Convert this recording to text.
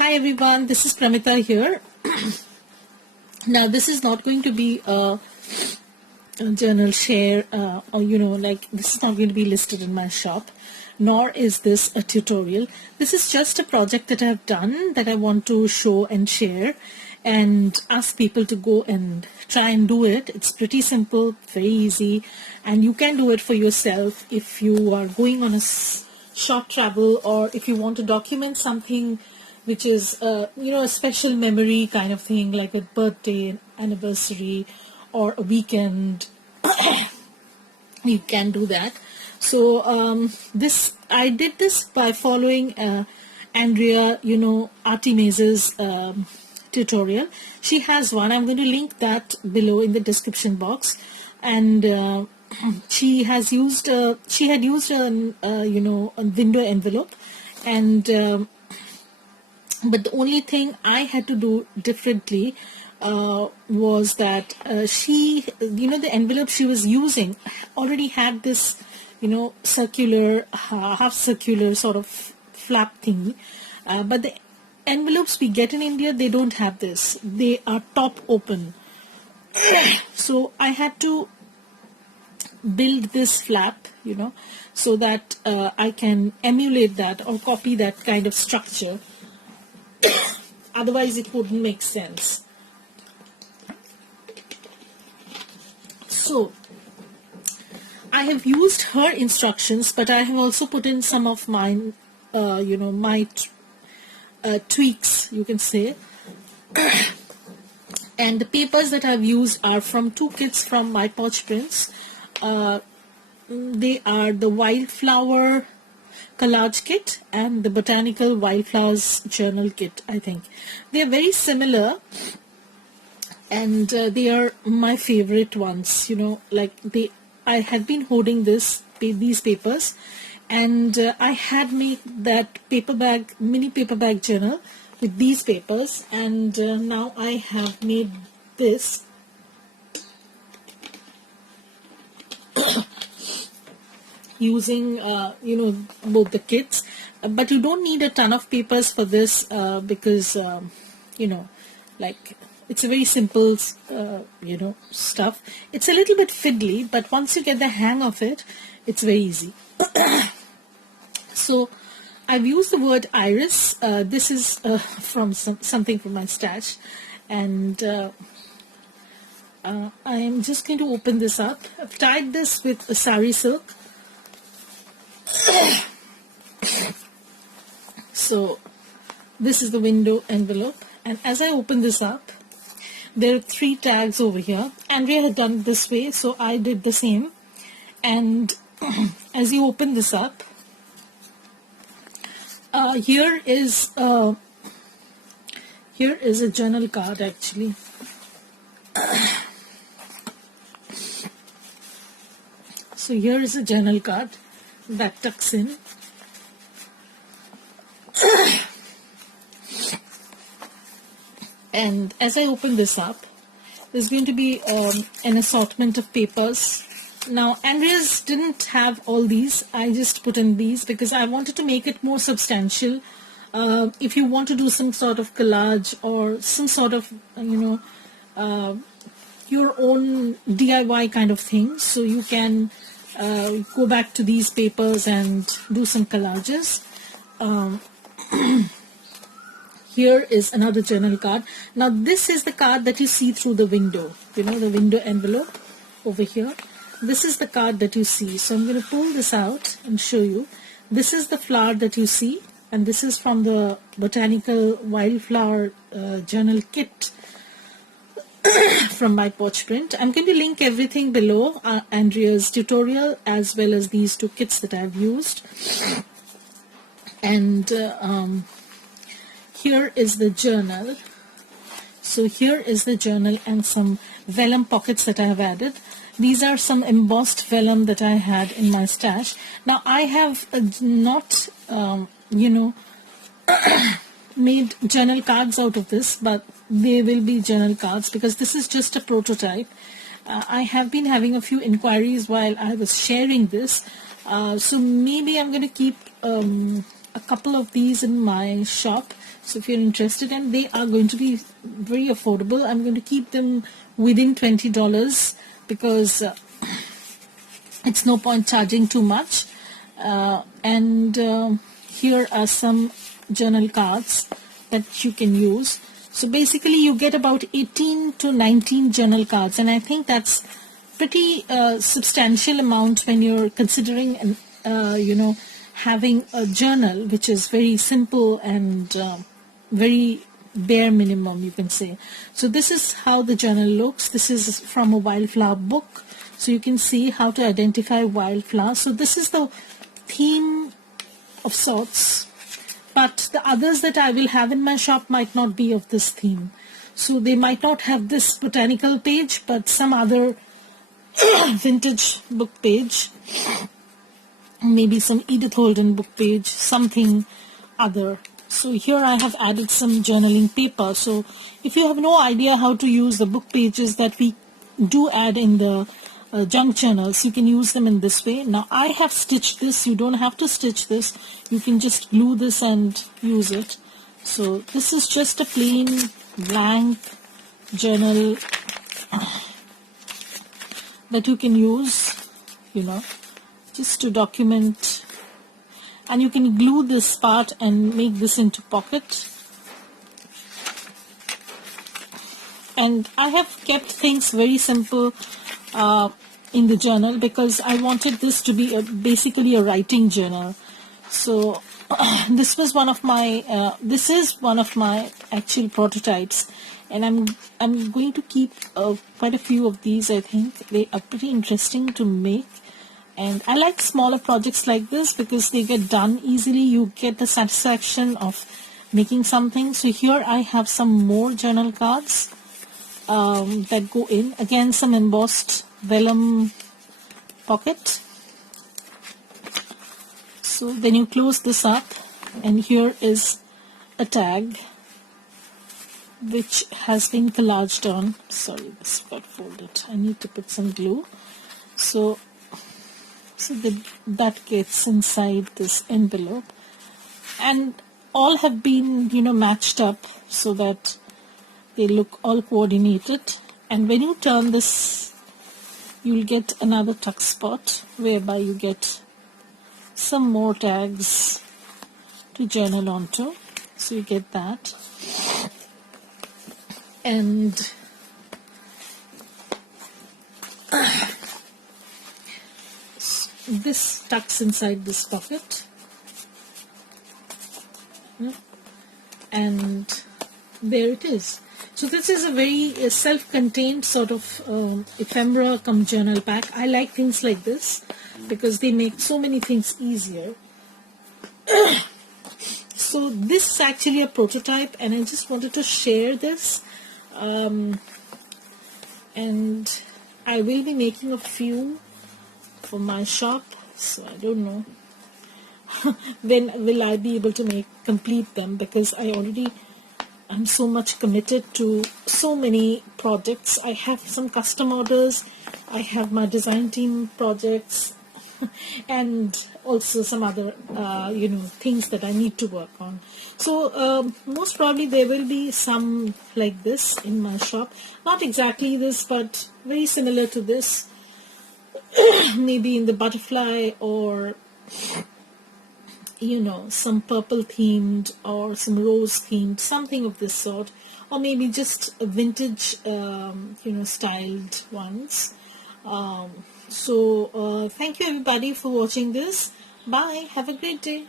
Hi everyone, this is Pramita here. Now this is not going to be a journal share or this is not going to be listed in my shop, nor is this a tutorial. This is just a project that I've done that I want to show and share and ask people to go and try and do it. It's pretty simple, very easy, and you can do it for yourself if you are going on a short travel or if you want to document something which is a special memory kind of thing, like a birthday, anniversary, or a weekend. You can do that. So I did this by following Andrea, Artemiz's tutorial. She has one. I'm going to link that below in the description box. And she had used a window envelope, and but the only thing I had to do differently was that the envelope she was using already had this, circular, half circular sort of flap thingy. But the envelopes we get in India, they don't have this. They are top open. So I had to build this flap, so that I can emulate that or copy that kind of structure. Otherwise it wouldn't make sense. So I have used her instructions, but I have also put in some of mine, my tweaks, you can say. And the papers that I've used are from two kits from My Pouch Prints. They are the Wildflower Collage kit and the Botanical Wildflowers Journal kit, I think. They are very similar, and they are my favorite ones, I had been holding these papers, and I had made that mini paper bag journal with these papers, and now I have made this using both the kits, but you don't need a ton of papers for this because it's a very simple stuff. It's a little bit fiddly, but once you get the hang of it, it's very easy. So I've used the word iris. This is from something from my stash, and I am just going to open this up. I've tied this with a sari silk. So this is the window envelope, and as I open this up, there are 3 tags over here. Andrea had done it this way, so I did the same. And as you open this up, here is a journal card actually. So here is a journal card that tucks in. And as I open this up, there's going to be an assortment of papers. Now Andrea's didn't have all these. I just put in these because I wanted to make it more substantial. If you want to do some sort of collage or some sort of your own DIY kind of thing, so you can go back to these papers and do some collages. Here is another journal card. Now this is the card that you see through the window, the window envelope over here. This is the card that you see. So I'm going to pull this out and show you. This is the flower that you see, and this is from the Botanical Wildflower Journal kit from My Pouch Print. I'm going to link everything below, Andrea's tutorial as well as these 2 kits that I've used. And here is the journal. So here is the journal and some vellum pockets that I have added. These are some embossed vellum that I had in my stash. Now I have not, made journal cards out of this, but they will be journal cards because this is just a prototype. I have been having a few inquiries while I was sharing this, so maybe I'm going to keep a couple of these in my shop So if you're interested, and they are going to be very affordable. I'm going to keep them within $20 because it's no point charging too much. And here are some journal cards that you can use. So basically you get about 18 to 19 journal cards, and I think that's pretty substantial amount when you're considering having a journal which is very simple and very bare minimum, you can say. So this is how the journal looks. This is from a wildflower book, so you can see how to identify wildflowers. So this is the theme of sorts, but the others that I will have in my shop might not be of this theme. So they might not have this botanical page, but some other vintage book page, maybe some Edith Holden book page, something other. So here I have added some journaling paper. So if you have no idea how to use the book pages that we do add in the junk journals, you can use them in this way. Now I have stitched this. You don't have to stitch this. You can just glue this and use it. So this is just a plain blank journal that you can use, just to document. And you can glue this part and make this into pocket. And I have kept things very simple in the journal because I wanted this to be basically a writing journal. So this is one of my actual prototypes, and I'm going to keep quite a few of these. I think they are pretty interesting to make. And I like smaller projects like this because they get done easily. You get the satisfaction of making something. So here I have some more journal cards that go in. Again, some embossed vellum pocket. So then you close this up, and here is a tag which has been collaged on. Sorry, this got folded. I need to put some glue. So that gets inside this envelope, and all have been matched up so that they look all coordinated. And when you turn this, you'll get another tuck spot whereby you get some more tags to journal onto. So you get that, and this tucks inside this pocket, and there it is. So this is a very self-contained sort of ephemera come journal pack. I like things like this because they make so many things easier. So this is actually a prototype, and I just wanted to share this, and I will be making a few for my shop, so I don't know when will I be able to complete them, because I'm so much committed to so many projects. I have some custom orders, I have my design team projects, and also some other things that I need to work on. So most probably there will be some like this in my shop, not exactly this but very similar to this. Maybe in the butterfly, or some purple themed or some rose themed, something of this sort, or maybe just a vintage styled ones. So thank you everybody for watching this. Bye, have a great day.